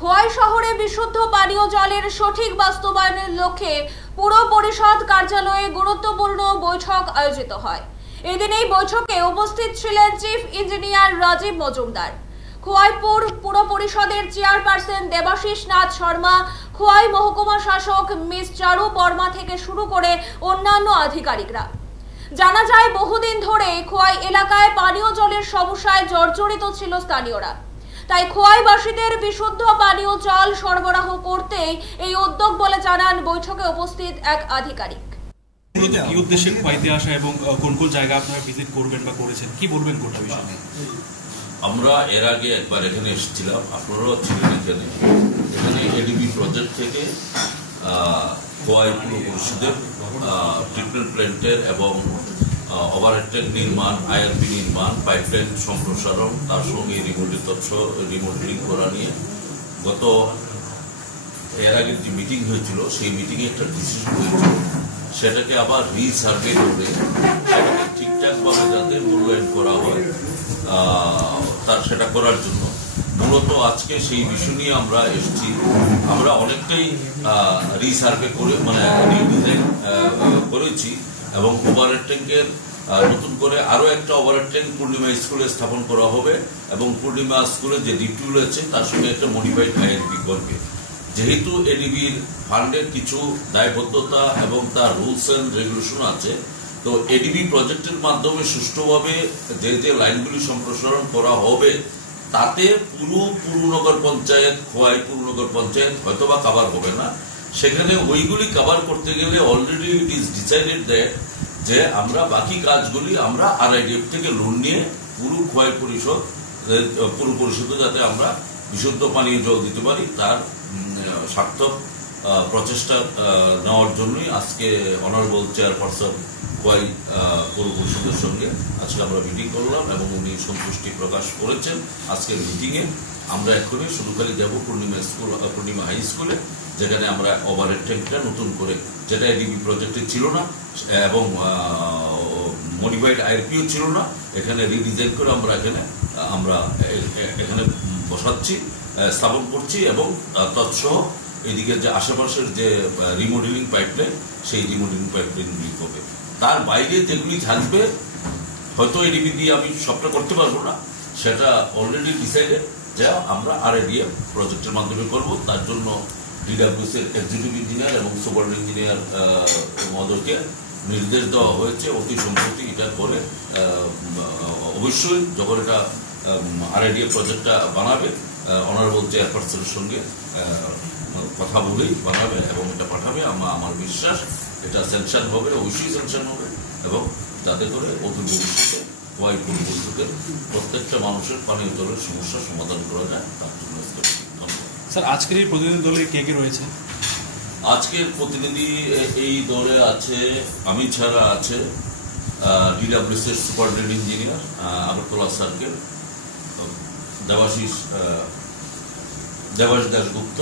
খোয়াই শহরে বিশুদ্ধ পানীয় জলের সঠিক বাস্তবায়নের লক্ষ্যে পুর পরিষদ কার্যালয়ে গুরুত্বপূর্ণ বৈঠক আয়োজিত হয়। এদিন এই বৈঠকে উপস্থিত ছিলেন চিফ ইঞ্জিনিয়ার রাজীব মজুমদার, খোয়াই পুর পরিষদের চেয়ারপারসন দেবাশিস নাথ শর্মা, খোয়াই মহকুমা শাসক মিস চারু বর্মা থেকে শুরু করে অন্যান্য আধিকারিকরা। জানা যায়, বহুদিন ধরে খোয়াই এলাকায় পানীয় জলের সমস্যায় জর্জরিত ছিল স্থানীয়রা। তাই খোয়াইবাসীদের বিশুদ্ধ পানীয় জল সরবরাহ করতেই এই উদ্যোগ বলে জানান বৈঠকে উপস্থিত এক আধিকারিক। মূলত কি উদ্দেশ্যে খোয়াইতে আসা এবং কোন কোন জায়গা আপনারা ভিজিট করবেন বা করেছেন, কি বলবেন গোটা বিষয়ে? আমরা এর আগে একবার এখানে এসেছিলাম, আপনারাও ছিলেন এখানে। এখানে এডিবি প্রজেক্ট থেকে খোয়াই পুর পরিষদের ট্রিটমেন্ট প্ল্যান্টের এবং ওভারহেড ট্যাঙ্ক নির্মাণ, আইআরপি নির্মাণ, পাইপলাইন সম্প্রসারণ, তার সঙ্গে রিমোডেলিং করা নিয়ে গত এর আগে যে মিটিং হয়েছিল, সেই মিটিংয়ে একটা ডিসিশন হয়েছিল সেটাকে আবার রিসার্ভে করে সেটাকে ঠিকঠাকভাবে যাতে মূল্যায়ন করা হয় তার সেটা করার জন্য মূলত আজকে সেই বিষয় নিয়ে আমরা এসেছি। আমরা অনেকটাই রিসার্ভে করে মানে রিডিজাইন করেছি এবং ওভারহেড ট্যাঙ্কের নতুন করে আরো একটা ওভারহেড ট্যাঙ্ক পূর্ণিমা স্কুলে স্থাপন করা হবে এবং পূর্ণিমা স্কুলে যে ডিপটিউল আছে তার সঙ্গে একটা মডিফাইড আইআরপি করবে। যেহেতু এডিবির ফান্ডের কিছু দায়বদ্ধতা এবং তার রুলস এন্ড রেগুলেশন আছে, তো এডিবি প্রজেক্টের মাধ্যমে সুষ্ঠুভাবে যে লাইনগুলি সম্প্রসারণ করা হবে তাতে পুরো পুরনগর পঞ্চায়েত, খোয়াই পুরনগর পঞ্চায়েত হয়তোবা কাভার হবে না। সেখানে ওইগুলি কাভার করতে গেলে already it is decided that যে আমরা বাকি কাজগুলি আমরা আরআইডিএফ থেকে লোন নিয়ে পুরো খোয়াই পরিষদ পুরো পরিষদে যাতে আমরা বিশুদ্ধ পানীয় জল দিতে পারি তার সার্থক প্রচেষ্টা নেওয়ার জন্যই আজকে অনারেবল চেয়ারপারসন খোয়াই পুর পরিষদের সঙ্গে আজকে আমরা মিটিং করলাম এবং উনি সন্তুষ্টি প্রকাশ করেছেন। আজকের মিটিংয়ে আমরা এখনই শুধু খালি যাব পূর্ণিমা হাই স্কুলে, যেখানে আমরা ওভারহেড ট্যাঙ্কটা নতুন করে, যেটা এডিবি প্রজেক্টে ছিল না এবং মডিফাইড আইআরপিও ছিল না, এখানে রিডিজাইন করে আমরা এখানে বসাচ্ছি, স্থাপন করছি এবং তৎসহ এদিকে যে আশেপাশের যে রিমোডেলিং পাইপলাইন, সেই রিমোডেলিং পাইপলাইনগুলি হবে। তার বাইরে যেগুলি থাকবে হয়তো এডিবি দিয়ে আমি সবটা করতে পারবো না, সেটা অলরেডি ডিসাইডেড যে আমরা আরআইডিএফ প্রজেক্টের মাধ্যমে করব। তার জন্য ডিডব্লিউসি এর এক্সিকিউটিভ ইঞ্জিনিয়ার এবং সুপার ইঞ্জিনিয়ার মহোদয়কে নির্দেশ দেওয়া হয়েছে অতি সম্প্রতি এটা করে অবশ্যই যখন এটা আরআইডিএফ প্রজেক্টটা বানাবে অনারেবল চেয়ারপারসনের সঙ্গে কথা বলেই বানাবে এবং এটা পাঠাবে। আমার বিশ্বাস এটা স্যাংশন হবে, অবশ্যই স্যাংশন হবে এবং যাতে করে অতি ভবিষ্যতে খোয়াই পুর পরিষদের প্রত্যেকটা মানুষের পানীয় জলের সমস্যার সমাধান করা যায় তার জন্য। স্যার, আজকের এই প্রতিনিধি দলে কে কে রয়েছে? আজকের প্রতিনিধি এই দলে আছে, আমি ছাড়া আছে ডিডব্লিউসি এর superintendent engineer Agartala circle Debashis Dasgupta,